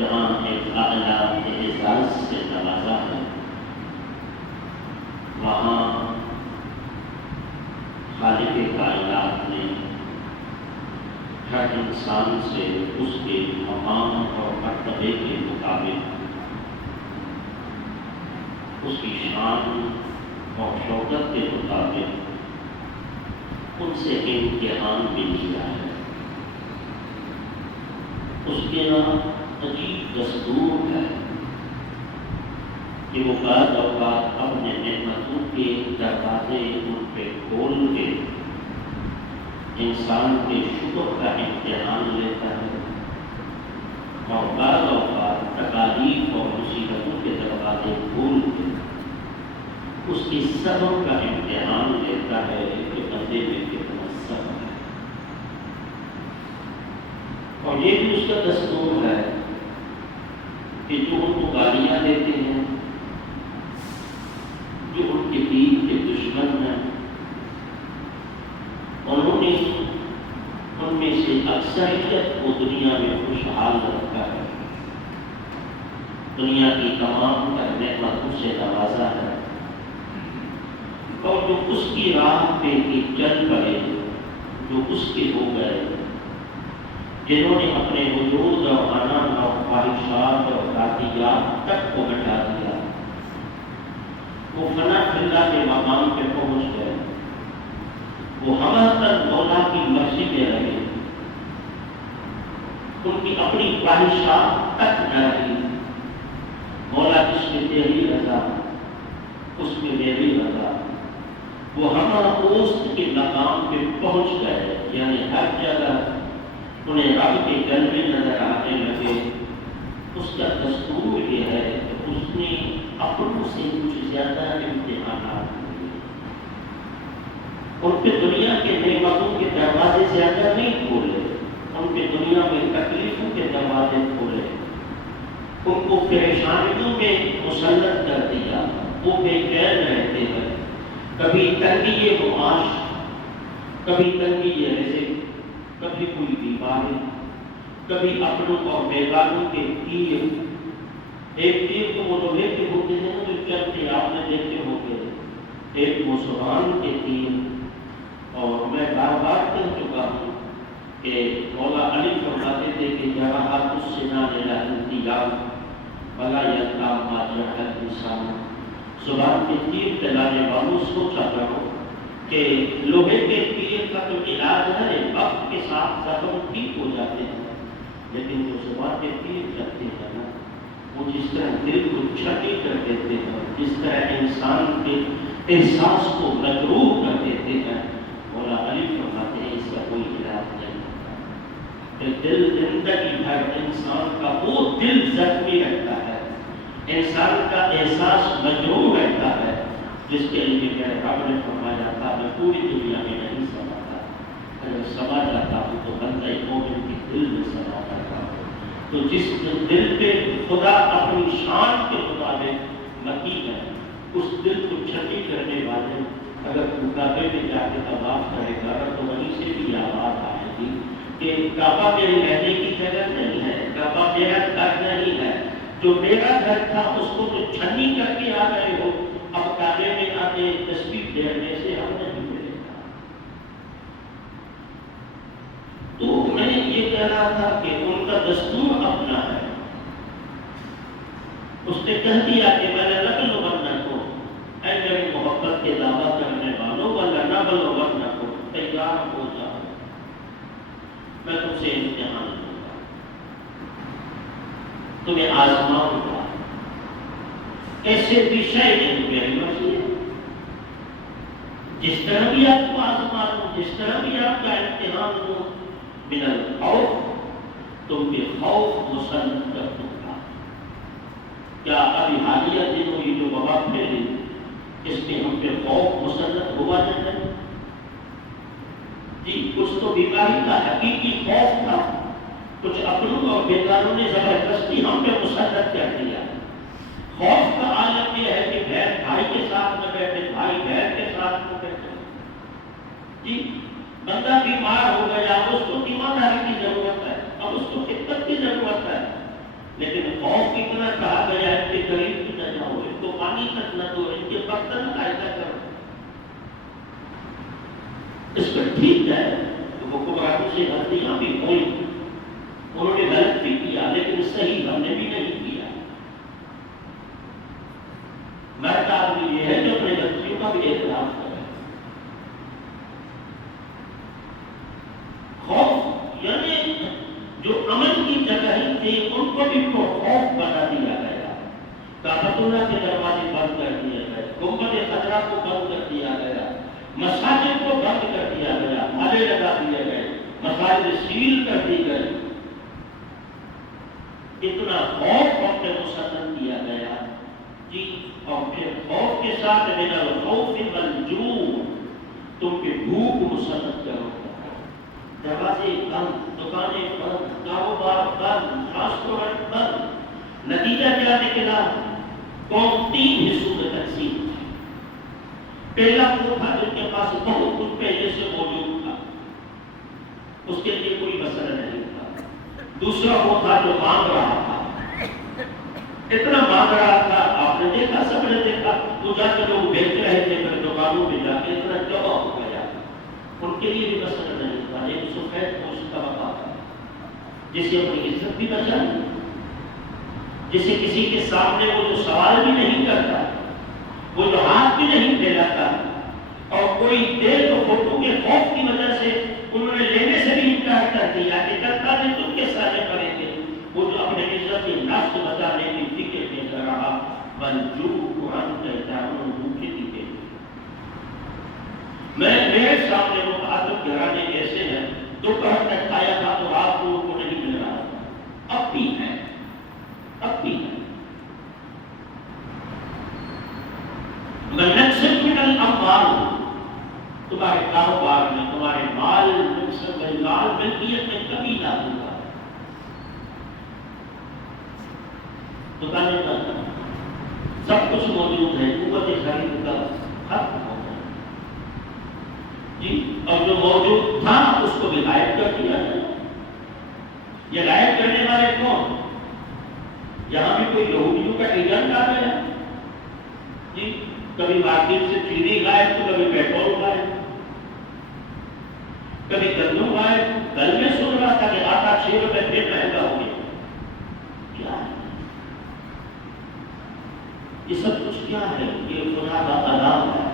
جہاں ایک اعلیٰ اعزاز سے نوازا ہے، وہاں خالق کائنات نے ہر انسان سے اس کے مقام اور مرتبے کے مطابق اس کی شان اور شوکت کے مطابق ان سے امتحان بھی لیا ہے۔ اس کے یہاں عجیب دستور ہے کہ وہ بعض اوقات اپنے نعمتوں کے دروازے ان پہ کھول کے انسان کے شکر کا امتحان لیتا ہے، اور بعض اوقات تکالیف اور مصیبتوں کے دروازے کھول کے اس کی صبر کا امتحان لیتا ہے کہ بندے میں کتنا صبر ہے۔ اور یہ بھی اس کا دستور ہے کہ جو ان کو گالیاں دیتے ہیں، جو ان کے دین کے دشمن ہیں، انہوں نے ان میں سے اکثریت کو دنیا میں خوشحال رکھا ہے، دنیا کی تمام تر نعمتوں سے نوازا ہے، اور جو اس کی راہ پہ چل پڑے، جو اس کے ہو گئے، جنہوں نے اپنے وجود اور انام اور خواہشات اور ذاتیات تک کو مٹا دیا، وہ فنا فنا کے مقام پہ پہنچ گئے، وہ ہمارا مولا کی مرضی میں رہے، ان کی اپنی خواہشات تک نہ رہی، مولا جس میں تیری رضا اس میں میری رضا، وہ ہمارا اوست کے مقام پہ پہنچ گئے، یعنی ہر جگہ انہیں رب کے جلوے نظر آنے لگے۔ اس کا دستور یہ ہے کہ اس نے اپنوں سے کچھ زیادہ امتحانات دیے، ان پہ دنیا کے نعمتوں کے دروازے زیادہ نہیں کھولے، ان پہ دنیا میں تکلیفوں کے دروازے کھولے، ان کو پریشانیوں میں مسلط کر دیا، وہ بے چین رہتے ہیں، کبھی تنگی معاش، کبھی تنگی رزق، کبھی کوئی بیماری، کبھی اپنوں اور بیگانوں کے تیر۔ ایک تیر تو وہ لوہے کے ہوتے ہیں جو چلتے آپ نے دیکھے ہوں گے، ایک مسلمان کے تیر۔ اور میں بار بار کہہ چکا ہوں کہ مولا علی فرماتے تھے کہ جراحات السنان لا انتیاب ولا یلقام ما جرح الانسان۔ زبان کے تیر چلانے والوں سوچا کرو کہ لوہے کے تیر کا تو علاج ہے، وقت کے ساتھ زخم ٹھیک ہو جاتے ہیں، لیکن جو زبان کے تیر چلتے ہیں نا، وہ جس طرح دل کو چھٹی کر دیتے ہیں، جس طرح انسان کے احساس کو مجروح کر دیتے ہیں، مولا علی فرماتے ہیں اس کا کوئی علاج نہیں ہوتا۔ کہ دل زندگی بھر انسان کا وہ دل زخمی رہتا ہے، انسان کا احساس مجروح رہتا ہے، جس کے لیے میرے رب نے فرمایا تھا میں پوری دنیا میں نہیں سماتا، اگر سما جاتا ہوں تو بندہ مومن کے دل میں سما جاتا ہوں۔ تو جس دل پہ خدا اپنی شان کے مطابق مقیم ہے، اس دل کو چھٹی کرنے والے اگر کعبے میں جا کے طواف کرے گا تو وہیں سے بھی آواز آئے گی کہ کعبہ میرے رہنے کی جگہ نہیں ہے، کعبہ میرا گھر نہیں ہے، جو میرا گھر تھا اس کو تو چھنی کر کے آ گئے ہو، اب کعبے میں آتے تسبیح دینے سے ہم نہیں ملے گا۔ تو میں یہ کہہ رہا تھا کہ ان کا دستور اپنا ہے، اس نے کہہ دیا کہ میں نے نقل و بننا کو اے میری محبت کے دعویٰ کرنے والوں والا نقل و بننا کو تیار ہو جاؤ، میں تم سے امتحان لوں گا، تمہیں آزماؤں گا، ایسے وشے نہیں میری مرضی ہے، جس طرح بھی آپ کو آزما لوں، جس طرح بھی آپ کا امتحان لوں، من الخوف تم پہ خوف مسلط کر دوں گا۔ کیا ابھی حالیہ دنوں یہ جو وبا پھیلی اس میں ہم پہ خوف مسلط ہوا جاتا ہے؟ جی کچھ تو بیماری کا حقیقی خوف تھا، کچھ اپنوں اور بیگانوں نے زبردستی ہم پہ مسلط کر دیا۔ خوف کا عالم یہ ہے کہ بہن بھائی کے ساتھ نہ بیٹھے، بھائی بہن کے ساتھ نہ بیٹھے۔ جی بندہ بیمار ہو گیا، اب اس کو تیمارداری کی ضرورت ہے، اب اس کو خدمت کی ضرورت ہے، لیکن خوف اتنا کہا گیا ان کے قریب بھی نہ جاؤ، ان کو پانی تک نہ دو، ان کے برتن قاعدہ کرو. اس پر ٹھیک ہے تو حکمرانوں سے غلطیاں بھی ہوئی، انہوں نے غلط بھی کیا، لیکن صحیح ہم نے بھی نہیں کیا. مرد آدمی یہ ہے جو اپنے غلطیوں کا بھی اعتراف کرے. خوف یعنی جو امن کی جگہ تھی ان کو بھی خوف بنا دیا گیا. کعبۃ اللہ کے دروازے بند کر دیے گئے، گنبد خضرا کو بند کر دیا گیا، مساجد کو بند کر دیا گیا، مالے لگا دیے گئے، مساجد سیل کر دی گئی. اتنا خوف ہم پہ مسلط کیا گیا جی. اور پھر خوف کے ساتھ من الخوف والجوع، تم پہ بھوک مسلط کرو. دروازے بند، دکانیں بند، کاروبار بند، ٹرانسپورٹ بند. نتیجہ کیا نکلا؟ قوم 3 حصوں میں تقسیم تھی. پہلا وہ تھا جن کے پاس بہت کچھ پہلے سے موجود تھا، اس کے لیے کوئی مسئلہ نہیں تھا. دوسرا وہ تھا جو مانگ رہا تھا، اتنا مانگ رہا تھا، آپ نے دیکھا، سب نے دیکھا، تو جا کے لوگ بیچ رہے تھے پھر دکانوں میں جا کے، اتنا جمع ہو گیا. ان کے لیے بھی مسئلہ نہیں تھا. ایک سفید پوش کا وفا تھا جسے اپنی عزت بھی بچانی، جسے کسی کے سامنے وہ جو سوال بھی نہیں کرتا، وہ جو ہاتھ بھی نہیں پھیلاتا، اور کوئی دے تو فوٹو کے خوف کی وجہ سے انہوں نے لینے سے بھی انکار کر دیا کہ کرتا نے تم کے سامنے کریں گے. وہ جو اپنے عزت کی نفس بچانے کی فکر میں کر رہا، منجوع قرآن کہتا ہے انہوں بھوکے دیتے. میرے سامنے وہ عادت گھرانے ایسے ہیں، دوپہر تک کھایا تھا تو رات کو ان کو نہیں مل رہا تھا، اب بھی ہے، اب بھی ہے. نقصد من الاموال، تمہارے کاروبار میں، تمہارے مال ملکیت میں کبھی نہ ہوگا. دکانیں بند، سب کچھ موجود ہے، قوت خرید کا ختم ہو گیا جی. اور جو موجود تھا اس کو بھی غائب کر دیا گیا. یہ غائب کرنے والے کون؟ یہاں بھی کوئی یہودیوں کا ایجنٹ آ گیا جی. کبھی مارکیٹ سے چینی غائب تو کبھی پیٹرول غائب، کبھی گندم غائب. کل میں سن رہا تھا کہ آٹا 6 روپے پھر مہنگا ہو گیا. کیا ہے یہ سب کچھ؟ کیا ہے یہ؟ خدا کا عذاب ہے.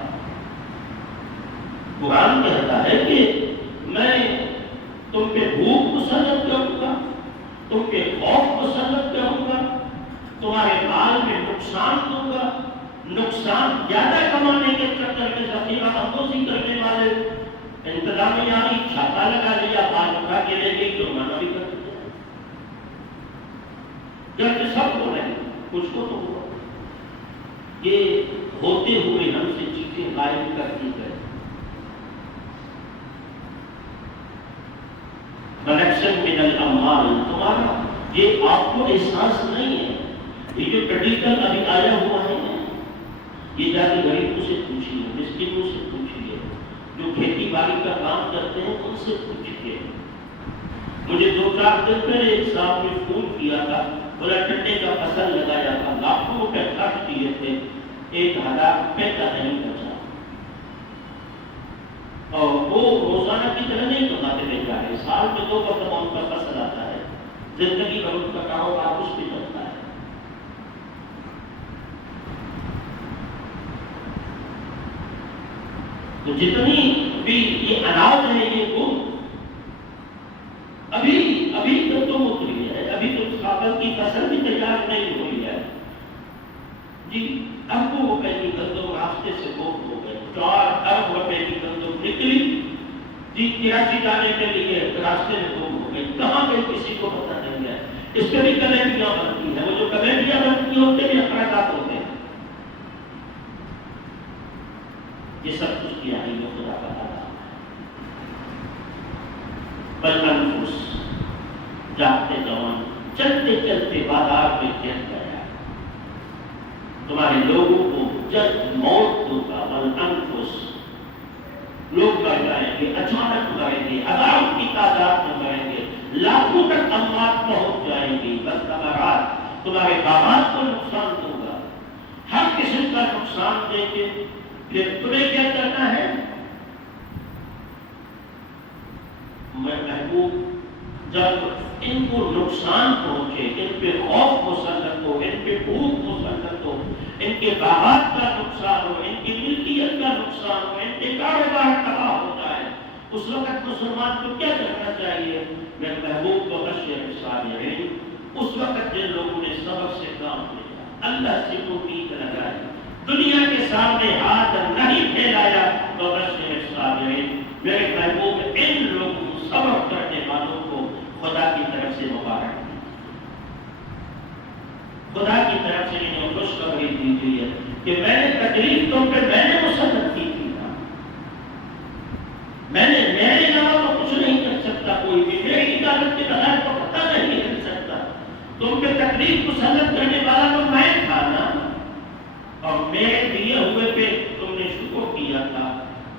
قرآن کہتا ہے کہ میں تم پہ بھوک مسلط کروں گا، تم پہ خوف مسلط کروں گا، تمہارے مال میں نقصان دوں گا. نقصان زیادہ کمانے کے چکر میں ذخیرہ اندوزی کرنے والے انتظامیہ نے چھاپا لگا لیا، مال اٹھا کے لے گئی، جرمانہ بھی کر دیا. جب سب کو نہیں، کچھ کو تو ہوا. یہ ہوتے ہوئے ہم سے چیزیں غائب کر دی گئی. منقسم من الاموال، تمہارا یہ آپ کو احساس نہیں ہے. یہ جو ٹریڈیشن ابھی آیا ہوا ہے، یہ جا کے غریبوں سے پوچھیے، مسکینوں سے پوچھیے، جو کھیتی باڑی کا کام کرتے ہیں ان سے پوچھیے. مجھے 2-4 دن پہلے ایک صاحب نے فون کیا تھا، بولا ٹنڈے کا فصل لگایا تھا، لاکھوں روپے خرچ کیے تھے، 1,000 روپے کا نہیں بچا. اور وہ روزانہ کی طرح نہیں کماتے رہ جا رہے، سال میں 2 مرتبہ ان کا فصل آتا ہے، زندگی بھر ان کا کاروبار اس پہ چلتا ہے. تو جتنی بھی یہ اناج ہے، یہ گم ابھی تک تو اتری ہے، ابھی تو کھاکر کی فصل بھی تیار نہیں ہوئی ہے جی. اب وہ پہلی گندم راستے سے گم ہو گئے. 4 ارب روپے کی گندم نکلی جی، کراچی جانے کے لیے راستے میں گم ہو گئی. کہاں گئی کسی کو پتہ نہیں ہے. اس پہ بھی کمیٹیاں بنتی ہیں، وہ جو کمیٹیاں بنتی ہیں ان کے بھی اخراجات ہوتے ہیں. یہ سب کچھ کیا ہے یہ خدا کا عذاب ہے. بل انفس، جاگتے جوان چلتے چلتے بازار میں گر گیا، تمہارے لوگوں کو جلد موت ہوگا. بل انفس، لوگ مر جائیں گے، اچانک مریں گے، ہزاروں کی تعداد میں مریں گے، لاکھوں تک اموات پہنچ جائیں گی، بس تمہارا تمہارے باغات کو نقصان ہوگا، ہر قسم کا نقصان دے کے پھر تمہیں کیا کرنا ہے؟ میں محبوب جب ان کو نقصان پہنچے، ان پہ خوف مسلط ہو، ان پہ بھوک مسلط ہو، ان کے باغات کا نقصان ہو، ان کی ملکیت کا نقصان ہو، ان کے کاروبار تباہ ہو جائے، اس وقت مسلمان کو کیا کرنا چاہیے؟ میں محبوب کو بشیر الصابرین، اس وقت جن لوگوں نے سبق سے کام لیا، اللہ سے امید لگائی، دنیا کے سامنے ہاتھ نہیں پھیلایا، تو بشیر الصابرین، میرے محبوب ان لوگوں صبر کرنے والوں کو خدا کی طرف سے مبارک، خدا کی طرف سے انہیں خوشخبری دی گئی ہے کہ میں نے تکلیف تم پہ میں نے مسلط کی تھی، میں نے میرے علاوہ تو کچھ نہیں کر سکتا کوئی بھی، میری اجازت کے بغیر تو پتہ نہیں کر سکتا، تم پہ تکلیف مسلط کرنے والا تو میں تھا نا، اور میرے دیے ہوئے پہ تم نے شکر کیا تھا،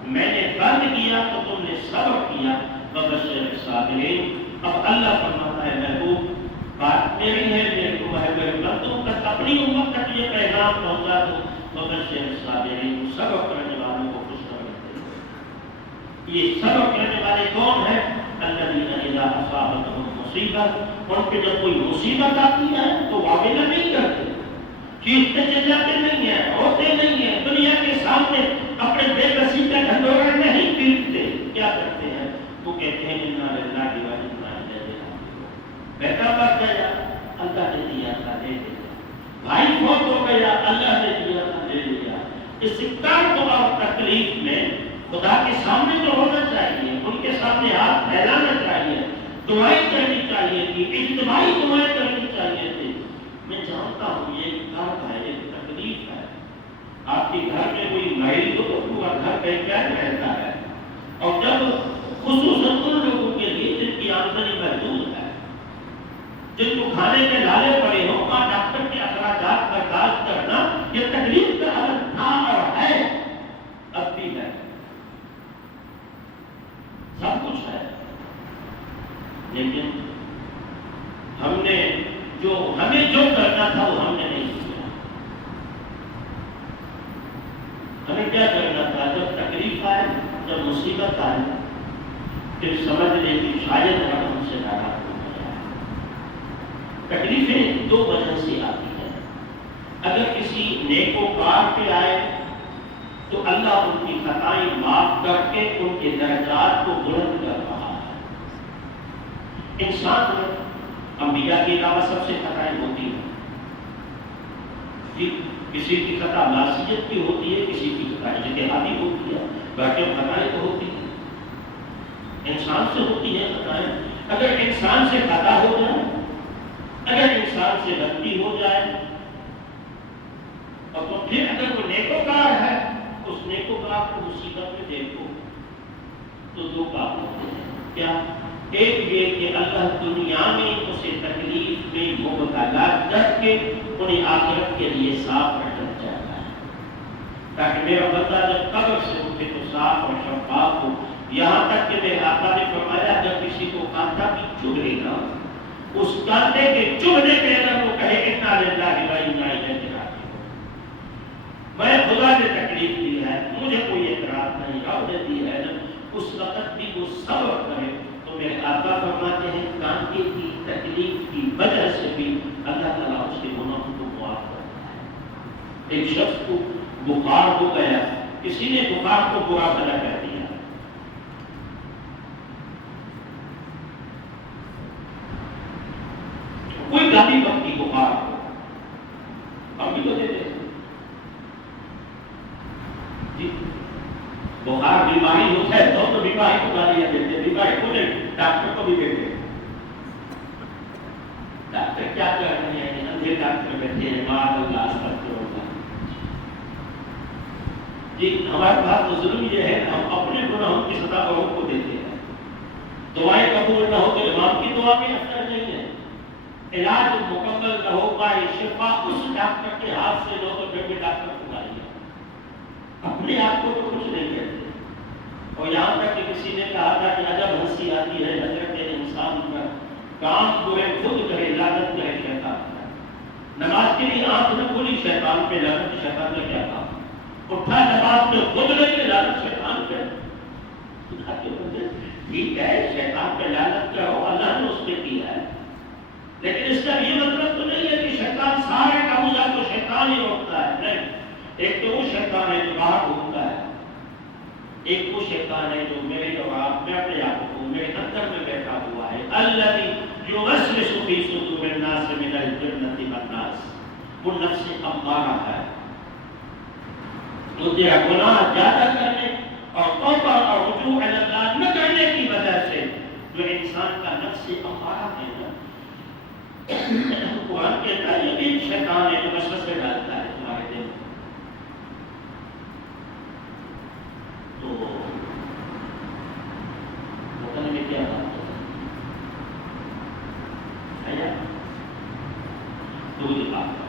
میں نے بند کیا تو تم نے صبر کیا، بشیر الصابرین۔ اب اللہ فرماتا ہے محبوب بات میری ہے، میرے کو ہے میں تم تک اپنی امت تک یہ پیغام پہنچا دوں، بشیر الصابرین، صبر کرنے والوں کو خوشخبری دے۔ یہ صبر کرنے والے کون ہیں؟ الذین اذا اصابتهم مصیبت، ان پہ جب کوئی مصیبت آتی ہے تو واویلا نہیں کرتے، چیختے چلاتے نہیں ہیں، روتے نہیں ہیں، دنیا کے سامنے اپنے بے بسی کا ڈھنڈورا نہیں پیٹتے، کیا کرتے ہیں؟ وہ کہتے ہیں انا للہ و انا الیہ راجعون، بیٹا مر گیا اللہ نے دیا تھا دے دیا، بھائی فوت ہو گیا اللہ نے دیا تھا دے دیا۔ اس سکار کو اور تکلیف میں خدا کے سامنے تو ہونا چاہیے، ان کے سامنے ہاتھ پھیلانا چاہیے، دعائیں کرنی چاہیے تھی، اجتماعی دعائیں کرنی چاہیے تھی۔ میں جانتا ہوں یہ درد ہے، یہ تکلیف ہے، آپ کے گھر میں کوئی مریض ہو تو پورا گھر بے چین رہتا ہے، اور جب خصوصاً ان لوگوں کے لیے جن کی آمدنی محدود ہے، جن کو کھانے کے لالے پڑے ہوں، وہاں ڈاکٹر کے اخراجات برداشت کرنا یہ تکلیف کا حل تھا اور ہے، اب بھی ہے، سب کچھ ہے، لیکن ہمیں جو کرنا تھا وہ ہم نے نہیں کیا۔ ہمیں کیا کرنا تھا؟ جب تکلیف آئے، جب مصیبت آئے، پھر سمجھ لیں کہ شاید ہم سے ناراض ہو گیا۔ تکلیفیں دو وجہ سے آتی ہیں، اگر کسی نیکوکار پہ آئے تو اللہ ان کی خطائیں معاف کر کے ان کے درجات کو بلند کر رہا ہے۔ انسان میں انبیاء کے علاوہ سب سے خطائیں ہوتی ہیں، کسی کی خطا معصیت کی ہوتی ہے، کسی کی خطا اجتہادی ہوتی ہے، باقی خطائیں تو ہوتی ہیں، انسان سے ہوتی ہے خطائیں۔ اگر انسان سے خطا ہو جائے، اگر انسان سے غلطی ہو جائے، اور تو پھر اگر وہ نیکوکار ہے، اس نیکوکار کو مصیبت میں دیکھو تو دو کام ہوتے ہیں، کیا؟ ایک یہ کہ اللہ دنیا میں اسے تکلیف میں مبتلا کر کے انہیں آخرت کے لیے صاف رکھنا چاہتا ہے، تاکہ میرا بندہ جب قبر سے اٹھے تو صاف اور شفاف ہو۔ یہاں تک کہ میرے آقا نے فرمایا اگر کسی کو کانٹا بھی چبھ لے گا، اس کانٹے کے چبھنے پہ اگر وہ کہے انا للہ و انا الیہ راجعون، میں خدا نے تکلیف دی ہے، مجھے کوئی اعتراض نہیں، رب نے دی ہے، اس وقت بھی وہ صبر کرے، تو میرے آقا فرماتے ہیں کانٹے کی تکلیف کی وجہ سے بھی اللہ تعالیٰ اس کے گناہوں کو معاف کرتا ہے۔ ایک شخص کو بخار ہو گیا، کسی نے بخار کو برا بھلا کہہ دیا، کوئی گالی بکتی بخار ہو، ہم بھی تو دیتے ہیں جی، بخار بیماری ہوتا ہے تو بیماری کو گالیاں دیتے ہیں، بیماری کو نہیں، ڈاکٹر کو بھی دیتے ہیں۔ ڈاکٹر کیا کر رہے ہیں؟ اندھے ڈاکٹر بیٹھے ہیں، مار اللہ استغفر اللہ۔ جی ہمارے پاس تو ظلم یہ ہے، ہم اپنے گناہوں کی سزا بہت کو دیتے ہیں، دعائیں قبول نہ ہو تو امام کی دعا میں اثر نہیں ہے، علاج مکمل نہ ہو پائے، شفا اس ڈاکٹر کے ہاتھ سے لو تو پھر بھی ڈاکٹر کو گالیاں، اپنے آپ کو تو کچھ نہیں کہتے۔ اور یہاں تک کہ کسی نے کہا تھا کہ عجب ہنسی آتی ہے حضرت انسان پر کام جو ہے خود کرے، لعنت کرے شیطان کا۔ نماز کے لیے آنکھ نہ کھولی، شیطان پہ لعنت، شیطان نے کیا کہا؟ اٹھا نماز میں خود لگے، لعنت شیطان پہ۔ ٹھیک ہے شیطان پہ لعنت کرو، اللہ نے اس پہ کیا ہے، لیکن اس کا یہ مطلب تو نہیں ہے کہ شیطان سارے کاموں کو شیطان ہی روکتا ہے، نہیں۔ ایک تو وہ شیطان ہے جو باہر گھومتا ہے، ایک وہ شیطان ہے جو میرے اور آپ میں اپنے آپ کو میرے اندر میں بیٹھا ہوا ہے، الذی یوسوس فی صدور الناس من الجنۃ والناس، وہ نفس امارہ ہے، جو تیرا گناہ زیادہ کرنے اور توبہ اور رجوع الی اللہ نہ کرنے کی وجہ سے جو انسان کا نفس امارہ ہے نا، قرآن کہتا ہے یہ بھی شیطان ہے جو وسوسے ڈالتا ہے تمہارے دل میں۔ تو وطن میں کیا بات ہے دودھ بات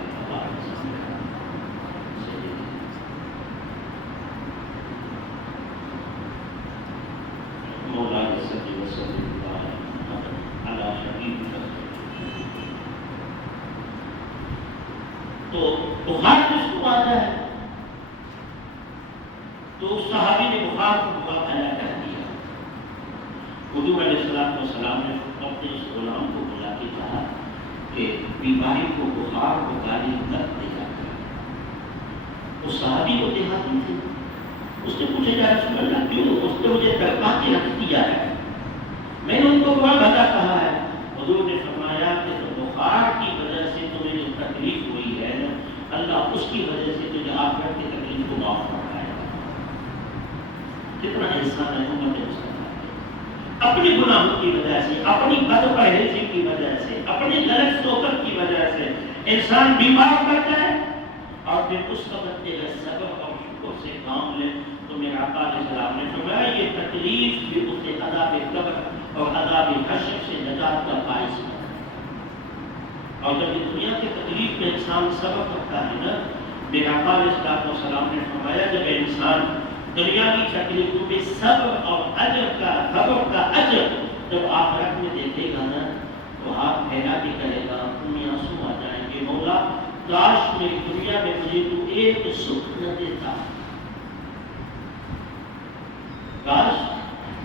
مولا صلی وسلم علی شبیب تو بخار کس کو آتا ہے؟ تو اس صحابی نے بخار کو دعا پھیلا کر دیا۔ حضور علیہ السلام نے اپنے اس غلام کو بلا کے کہا کہ بیماری کو بخار کو گالی مت دیا کر۔ اس صحابی کو دیہاتی تھے، اس نے پوچھا یا رسول اللہ کیوں؟ اس نے مجھے درپا کے رکھ دیا ہے، میں نے ان کو بڑا بھلا کہا ہے۔ حضور نے فرمایا کہ تو بخار کی وجہ سے تمہیں جو تکلیف ہوئی ہے نا، اللہ اس کی وجہ سے تجھے آخرت کی تکلیف کو معاف فرمائے گا۔ کتنا انسان ہے امت مسلمہ اپنی گناہوں کی وجہ سے، اپنی بد پرہیزی کی وجہ سے، اپنی غلط صحبت کی وجہ سے انسان بیمار پڑتا ہے، اور پھر اس وقت کے صبر اور شکر سے کام لے تو میرے آقا علیہ السلام نے فرمایا یہ تکلیف بھی اسے عذاب قبر اور عذاب حشر سے نجات کا باعث ہے۔ اور جب اس دنیا کی تکلیف میں انسان صبر کرتا ہے نا، میرے آقا علیہ السلام نے فرمایا جب انسان دنیا کی تکلیفوں میں صبر اور اجر کا اجر جب آخرت میں دیکھے گا نا، تو ہاتھ پھیلا کے کہے گا، دنیا آنسو آ جائیں گے، مولا کاش میری دنیا میں مجھے تو ایک سکھ نہ دیتا، کاش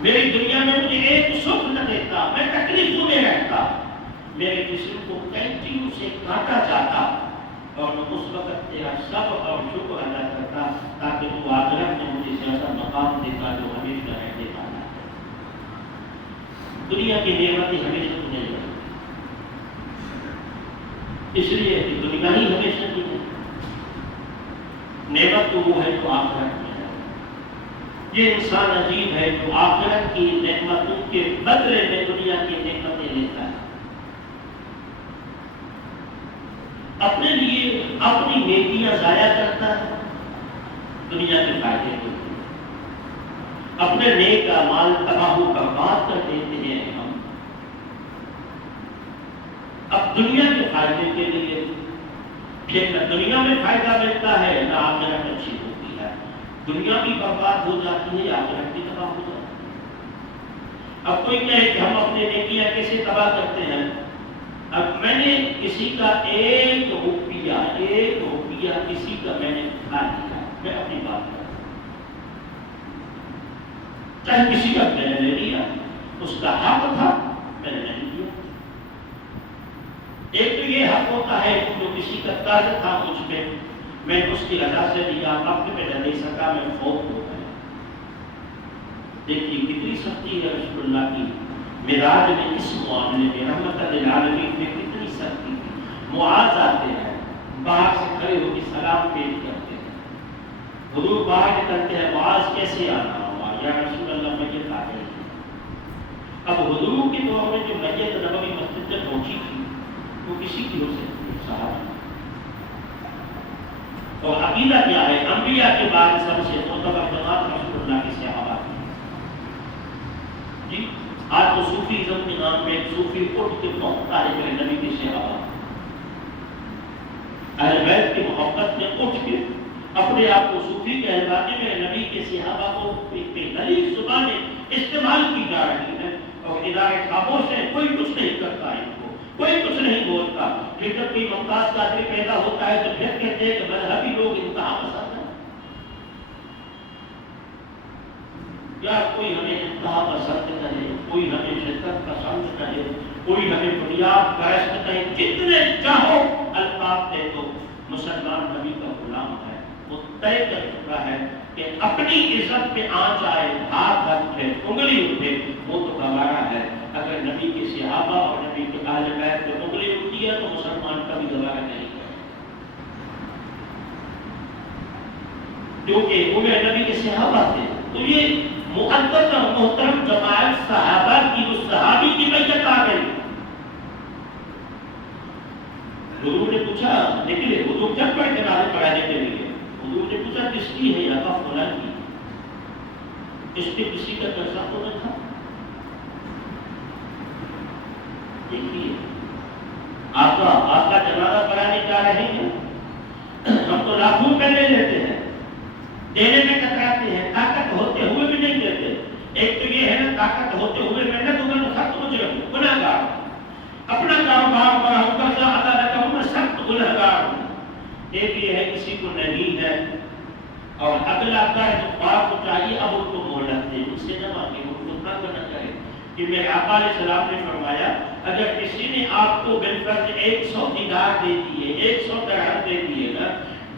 میری دنیا میں مجھے ایک سکھ نہ دیتا، میں تکلیفوں میں رہتا، میرے جسم کو کینچیوں سے کاٹا جاتا، اور میں اس وقت تیرا صبر اور شکر ادا کرتا تاکہ تو آخرت میں مجھے زیادہ مقام دیتا جو ہمیشہ رہنے والا ہے۔ دنیا کی نعمتیں ہمیشہ تو نہیں رہتی، اس لیے کہ دنیا ہی ہمیشہ کی ہے، نعمت تو وہ ہے جو آخرت میں ہے۔ یہ انسان عجیب ہے جو آخرت کی نعمتوں کے بدلے میں دنیا کی نعمتیں لیتا ہے، اپنے لیے اپنی نیکیاں ضائع کرتا ہے دنیا کے فائدے کے لیے، اپنے نیک اعمال تباہ و برباد کر دیتے ہیں ہم اب دنیا کے فائدے کے لیے، پھر نہ دنیا میں فائدہ ملتا ہے نہ آخرت اچھی ہوتی ہے، دنیا بھی برباد ہو جاتی ہے، آخرت بھی تباہ ہو جاتی ہے۔ اب کوئی کہے کہ ہم اپنے نیکیاں کیسے تباہ کرتے ہیں؟ اب میں نے کسی کا ایک روپیہ کسی کا میں نے کھا لیا، میں اپنی بات کرتا ہوں، چاہے کسی کا میں نے لے لیا، اس کا حق تھا میں نے نہیں لیا۔ ایک تو یہ حق ہوتا ہے جو کسی کا قرض تھا مجھ پہ، میں اس کی رضا سے لیا، وقت پہ نہ دے سکا، میں فوت ہو گیا۔ دیکھیے کتنی سختی ہے رسول اللہ کی معراج میں، اس معاملے میں رحمت للعالمین میں کتنی سختی تھی۔ معاذ آتے ہیں، باہر سے کھڑے ہو کے سلام پیش کرتے ہیں، حضور باہر نکلتے ہیں، معاذ کیسے آنا ہوا؟ یا رسول اللہ میت آ گئی ہے۔ اب حضور کے دور میں جو میت نبوی مسجد میں پہنچی تھی وہ کسی کی ہو سکتی ہے؟ صحابہ۔ اور عقیدہ کیا ہے؟ انبیاء کے بعد سب سے معتبر جماعت رسول اللہ کی صحابہ کی۔ جی آج تو صوفیزم کے نام میں صوفی اٹھ کے پہنچتا ہے میرے نبی کی صحابہ، اہل بیت کی محبت میں اٹھ کے اپنے آپ کو صوفی کہلواتے میرے نبی کے صحابہ کو ایک غلیظ زبانیں استعمال کی جا رہی ہے، اور ادارے خاموش ہیں، کوئی کچھ نہیں کرتا ان کو، کوئی کچھ نہیں بولتا. پھر جب کوئی ممتاز قادری پیدا ہوتا ہے تو پھر کہتے ہیں کہ مذہبی لوگ انتہا پسند ہیں. یا کوئی ہمیں انتہا پسند کرے، کوئی ہمیں شدت پسند کرے، کوئی ہمیں بنیاد پرست کرے، جتنے چاہو القاب دے دو، مسلمان نبی کا غلام ہے. وہ طے کر چکا ہے کہ اپنی عزت پہ آنچ آئے، ہاتھ اٹھے، انگلی اٹھے، وہ تو گوارا ہے. اگر نبی کے صحابہ اور نبی کے اہل بیت پہ انگلی اٹھتی ہے تو مسلمان کبھی گوارا نہیں ہے، کیونکہ وہ نبی کے صحابہ تھے. تو یہ مقدس اور محترم جماعت صحابہ کی، اس صحابی کی بیعت آ گئی. حضور نے پوچھا، نکلے حضور جب پڑھ کنارے پڑھانے کے لیے، حضور نے پوچھا کس کی ہے؟ یا فلان کی. اس پہ کسی کا قرضہ تو نہ تھا؟ دیکھیے آقا جنازہ پڑھانے جا رہے ہیں، ہم تو لاکھوں میں لے لیتے ہیں، دینے میں کتراتے ہیں، طاقت ہوتے ہوئے بھی نہیں دیتے. ایک تو یہ ہے نا، طاقت ہوتے ہوئے میں نہ دوں گا تو سخت مجرم ہوں، گنہگار ہوں، اپنا کاروبار بڑھاؤں، قرضہ ادا نہ کروں، میں سخت گنہگار ہوں. ایک یہ ہے کسی کو نہیں ہے اور اگلا قرض پار کو چاہیے، اب ان کو مہلت دے، اس سے جمع کی ان کو نہ کرنا چاہیے. کہ میرے آقا علیہ السلام نے فرمایا اگر کسی نے آپ کو بالفرض 100 دینار دے دیے، 100 درہم دے دیے نا،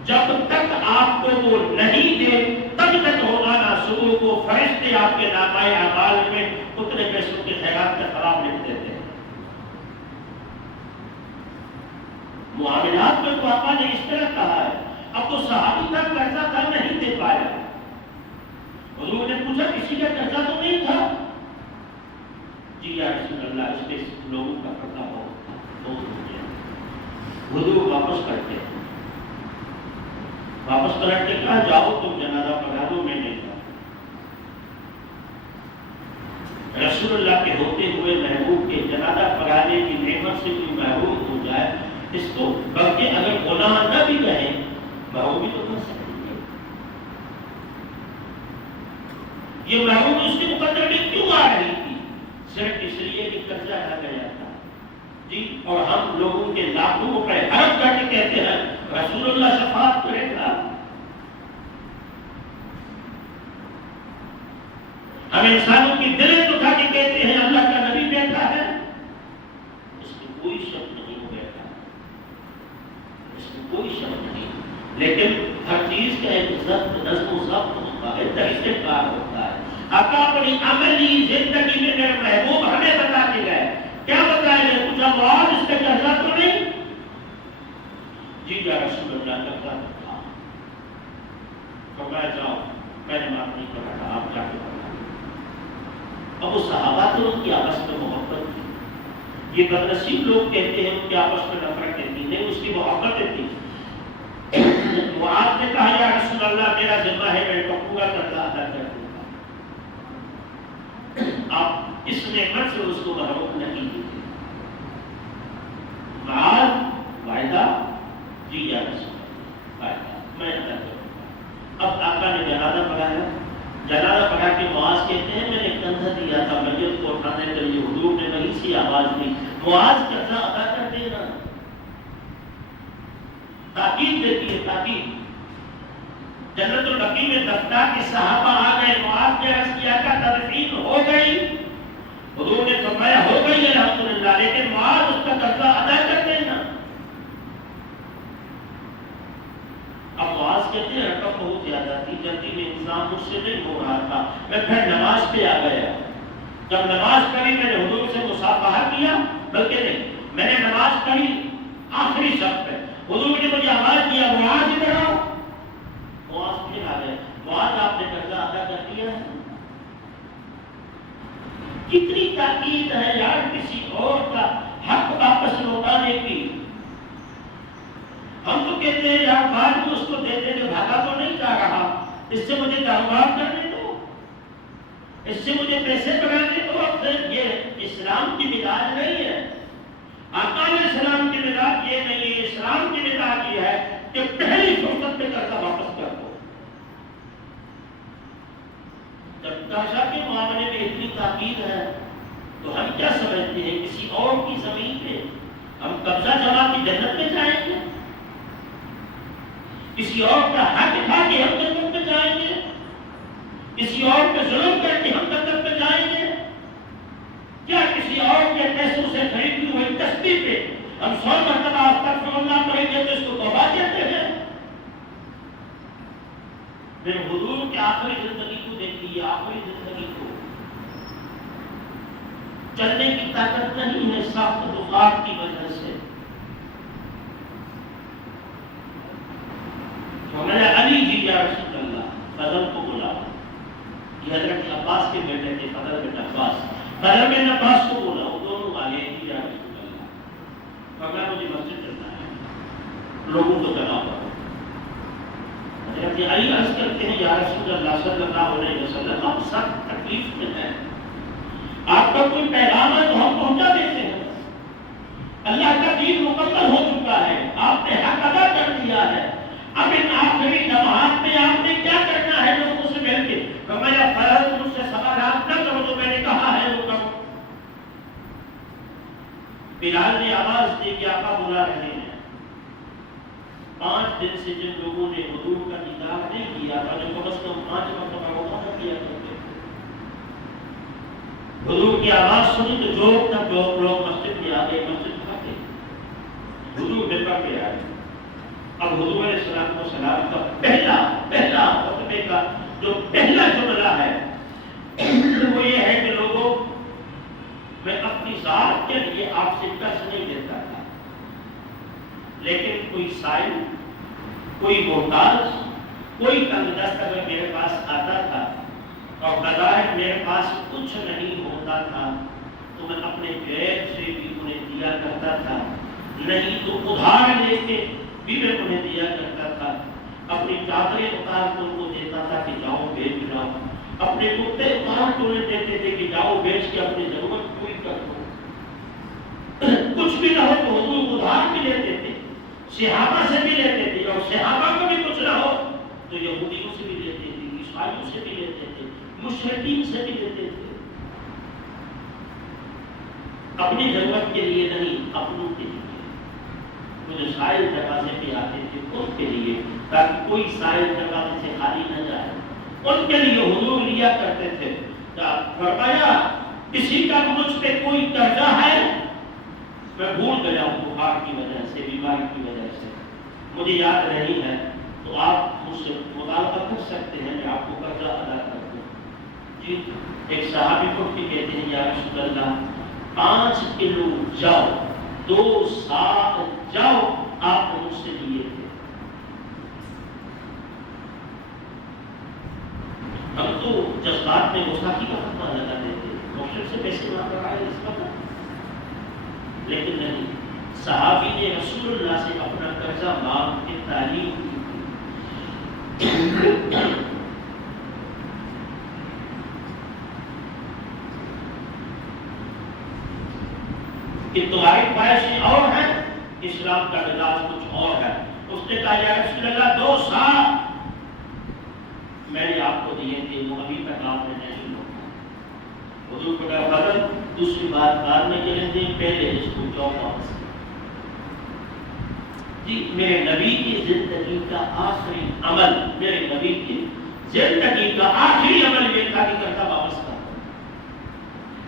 جب تک آپ کو وہ نہیں دے تب تک روزانہ صبح کو فرشتے آپ کے نامہ اعمال میں اتنے پیسوں کے خیرات کا ثواب لکھ دیتے ہیں. معاملات میں تو آقا نے اس طرح کہا ہے. اب تو صحابی کا قرضہ تھا، نہیں دے پایا. حضور نے پوچھا کسی کا قرضہ تو نہیں تھا؟ جی یا رسول اللہ، اس پہ لوگوں کا قرضہ بہت ہو گیا. حضور واپس کرتے ہیں، واپس پلٹ کے کہا جاؤ تم جنازہ پڑھا دو، میں نہیں جاؤں. رسول اللہ کے ہوتے ہوئے محبوب کے جنازہ پڑھانے کی نعمت سے کوئی محروم ہو جائے، اس کو بلکہ اگر گناہ نہ بھی کہیں محروم بھی تو کر سکتی ہے. یہ محروم اس کے مقدر میں کیوں آ رہی تھی؟ صرف اس لیے کہ قرضہ نہ گیا تھا جی. اور ہم لوگوں کے لاکھوں روپے حرم کر کے کہتے ہیں رسول اللہ شفاعت کرے گا. ہم انسانوں کی دلیں اٹھا کے کہتے ہیں اللہ کا نبی بیٹھا ہے، اس میں کوئی شک نہیں ہو بیٹھا، اس میں کوئی شک نہیں. لیکن ہر چیز کا ایک نظم و ضبط ہوتا ہے، طریقہ کار ہوتا ہے. آقا اپنی عملی زندگی میں میرے محبوب ہمیں بتا کے گئے. کیا بتایا گیا؟ پوچھا معاذ اس کا قرضہ تو نہیں؟ جی یا رسول اللہ قرضہ تھا. فرمایا جاؤ، میں نے معاف نہیں کر رہا، آپ جا کے پڑھا. اب وہ صحابہ تو ان کی آپس میں محبت تھی. یہ بدنصیب لوگ کہتے ہیں ان کی آپس میں نفرت تھی، نہیں، اس کی محبت تھی. معاذ نے کہا یا رسول اللہ میرا ذمہ ہے، میں پورا قرضہ ادا کر دوں گا. آپ اس نعمت سے اس کو محروم نہیں دیتے. معاذ وعدہ، جی یا رسول اللہ وعدہ، میں ادا کروں گا. اب آقا نے جنازہ پڑھایا. جنازہ پڑھا کے معاذ کہتے ہیں میں نے کندھا دیا تھا میت کو اٹھانے کے لیے، حضور نے وہی سی آواز دی معاذ قرضہ ادا کر دینا. تاکید دیتی ہے، تاکید. جنت البقیع میں دفتر کے صحابہ آ گئے، معاذ نے عرض کیا کہ تدفین ہو گئی. حضور نے فرمایا ہو گئی الحمدللہ، لیکن معاذ اس کا قرضہ ادا کر دینا. اب معاذ کہتے ہیں رقم بہت زیادہ تھی، جلدی میں انسان مجھ سے نہیں ہو رہا تھا، میں پھر نماز پہ آ گیا. جب نماز پڑھی میں نے حضور سے مصافحہ کیا، بلکہ نہیں، میں نے نماز پڑھی آخری صف پہ. حضور نے مجھے آواز دیا معاذ ادھر آؤ. معاذ پھر آ گئے. معاذ آپ نے قرضہ ادا کر دیا ہے. کتنی تاکید ہے یار کسی اور کا حق واپس لوٹانے کی. ہم تو کہتے ہیں یار بعد میں اس کو دے دے جو بھاگا تو نہیں جا رہا، اس سے مجھے کاروبار کرنے دو، اس سے مجھے پیسے بنانے دو. اب یہ اسلام کی مزاج نہیں ہے. آقا علیہ السلام کی مزاج یہ نہیں ہے. اسلام کی مزاج یہ ہے کہ پہلی فرصت پہ قرضہ واپس کر دو. جب قرضہ کے معاملے میں اتنی تاکید ہے تو ہم کیا سمجھتے ہیں کسی اور کی زمین پہ ہم قبضہ جما کے جنت میں جائیں گے؟ کسی اور کا حق کھا کے ہم جنت میں جائیں گے؟ کسی اور پہ ظلم کر کے ہم جنت میں جائیں گے؟ کیا کسی اور کے پیسوں سے خریدی ہوئی تسبیح پہ ہم 100 مرتبہ استغفراللہ پڑھیں گے تو اس کو توبہ کہتے ہیں؟ میرے حضور کے آخری زندگی کو دیکھیے، آخری زندگی کو چلنے کی طاقت نہیں ہے سخت بخار کی وجہ سے۔ فرمایا علی جی یا رسول اللہ، فضل کو بلا۔ یہ حضرت عباس کے بیٹے تھے، فضل بن عباس، فضل بن عباس کو بولا، وہ دونوں والے ہیں یا رسول اللہ۔ فرمایا مجھے مسجد چلنا ہے، لوگوں کو جمع کرو۔ حضرت علی عرض کرتے ہیں یا رسول اللہ صلی اللہ علیہ وسلم، آپ سخت تکلیف میں ہیں، آپ کا کوئی پیغام ہے تو ہم پہنچا دیتے ہیں۔ اللہ کا دین مکمل ہو چکا ہے، آپ نے حق ادا کر دیا ہے، اب ان آخری لمحات میں آپ نے کیا کرنا ہے لوگوں سے مل کے؟ فرمایا فرض مجھ سے سوالات نہ کرو، جو میں نے کہا ہے وہ کرو۔ بلال نے آواز دی کہ آقا بلا رہے ہیں۔ 5 دن سے جن لوگوں نے حضور کا دیدار نہیں کیا تھا، جو کم از کم 5 مرتبہ روزہ نہ کیا کرتے تھے، حضور کی آواز سنی تو جو لوگ مسجد میں آ گئے، مسجد میں آ گئے، حضور ممبر پہ آئے۔ اب حضور علیہ السلام کا پہلا خطبے کا جو پہلا جملہ ہے وہ یہ ہے کہ لوگوں، میں اپنی ذات کے لیے آپ سے قرض نہیں لیتا تھا، لیکن کوئی سائل، کوئی محتاج، کوئی تنگ دست اگر میرے پاس آتا تھا اور بظاہر میرے پاس کچھ نہیں ہوتا تھا تو میں اپنے جیب سے بھی انہیں دیا کرتا تھا، نہیں تو ادھار لے کے بھی میں انہیں دیا کرتا تھا۔ اپنی چادریں اتار کے ان کو دیتا تھا کہ جاؤ بیچ جاؤ، اپنے کتے اتار کے انہیں دیتے تھے کہ جاؤ بیچ کے اپنی ضرورت پوری کر دو۔ کچھ بھی نہ ہو تو حضور ادھار بھی لیتے تھے، صحابہ سے بھی لیتے تھے، اور صحابہ کو بھی کچھ نہ ہو تو یہودیوں سے بھی لیتے تھے، عیسائیوں سے بھی لیتے تھے، مشرکین سے بھی لیتے تھے۔ اپنی ضرورت کے لیے نہیں، اپنوں کے لیے۔ وہ جو سائل دروازے پہ آتے تھے ان کے لیے، تاکہ کوئی سائل دروازے سے خالی نہ جائے، ان کے لیے حضور لیا کرتے تھے۔ فرمایا کسی کا مجھ پہ کوئی قرضہ ہے، میں بھول گیا ہوں بخار کی وجہ سے، بیماری کی وجہ سے، مجھے یاد نہیں ہے، تو آپ مجھ سے مطالبہ کر سکتے ہیں کہ آپ کو قرضہ ادا کر دوں۔ جی ایک صحابی کو بھی کہتے ہیں یا رسول اللہ 5 کلو جاؤ 2 سال جاؤ آپ نے مجھ سے لیے تھے۔ ہم تو جذبات میں گستاخی کا فتویٰ لگا دیتے، مقصد سے پیسے نہ کرائے اس کا، لیکن نہیں، صحابی نے رسول اللہ سے اپنا قرضہ مانگ کے تعلیم کی کہ تمہاری خواہشیں اور ہیں، اسلام کا مزاج کچھ اور ہے۔ اس نے کہا یا رسول اللہ 2 سال میں نے آپ کو دیے تھے، وہ ابھی تک آپ نے نہیں لوٹا۔ حضور کو کہا حضرت دوسری بات بعد میں کریں گے، پہلے اس کو جاؤ واپس۔ جی میرے نبی کی زندگی کا آخری عمل، میرے نبی کی زندگی کا آخری عمل یہ تھا کہ قرضہ واپس کر دو،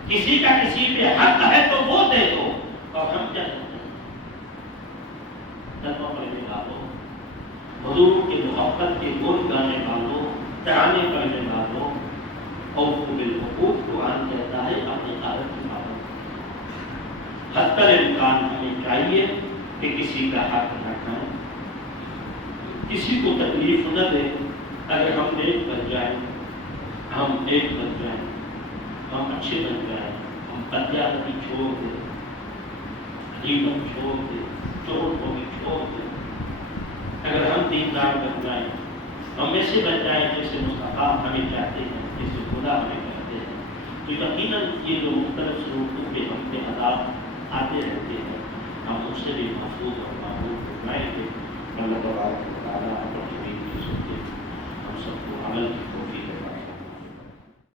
کسی کا کسی پہ حق ہے تو وہ دے دو، اور ہم کیا کرتے ہیں تلوہ پڑھنے والوں، حضور کے محبت کے گن گانے والوں، ترانے پڑھنے والوں، اور بالحقوق قرآن کہتا ہے اپنے عادت کی پابند۔ حتی الامکان ہمیں چاہیے کہ کسی کا حق نہ کھائیں، کسی کو تکلیف نہ دیں۔ اگر ہم ایک بن جائیں، ہم ایک بن جائیں، ہم اچھے بن جائیں، ہم بدیاتی چھوڑ دیں، غیبت چھوڑ دیں، چور کو بھی چھوڑ دیں، اگر ہم دیندار بن جائیں، ہم ایسے بن جائیں جیسے مصطفیٰ ہمیں چاہتے ہیں، جیسے خدا ہمیں کہتے ہیں، تو یقیناً یہ جو مختلف سلوکوں کے ہم پہ عذاب آتے رہتے ہیں، ہم اس سے بھی محفوظ اور معروف بنائیں گے۔ اللہ تبارک و تعالیٰ اپنی ہم سب کو عمل کی توفیق